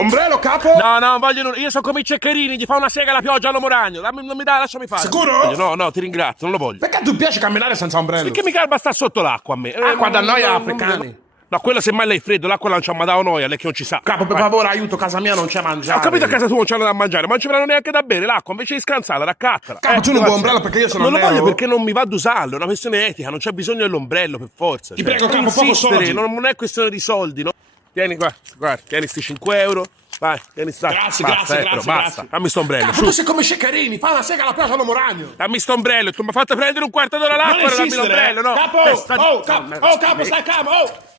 Ombrello, capo? No, no, voglio nulla. Io sono come i ceccherini, gli fa una sega alla pioggia allo Moragno. Non mi dai, lasciami fare. Sicuro? No, no, ti ringrazio, non lo voglio. Perché ti piace camminare senza ombrello? Perché mi calma sta sotto l'acqua a me? Acqua da noi non- africani. No, quella semmai lei freddo, l'acqua lanciamo da noi, lei che non ci sa. Capo, per Vai. favore, aiuto, casa mia non c'è mangiare. Ho capito a casa tua non c'hanno da mangiare, ma non ci avranno neanche da bere l'acqua, invece di scansarla, raccattala. Capo, tu non vuoi ombrello perché io sono Non lo nero? voglio perché non mi va ad usarlo, è una questione etica, non c'è bisogno dell'ombrello per forza. Ti prego, non capo, poco insistere, soldi. non è questione di soldi, no? Tieni qua, guarda, tieni sti 5 euro. Vai, tieni sta. Grazie, basta, grazie, però, grazie, basta. grazie. Dammi sto ombrello, Capo, su. tu sei come Ceccherini, fa una sega alla pioggia allo Moragno. Dammi sto ombrello, tu mi hai fatto prendere un quarto d'ora l'acqua, Non dammi insistere, l'ombrello, no? Capo, Testa di- capo, stai calmo,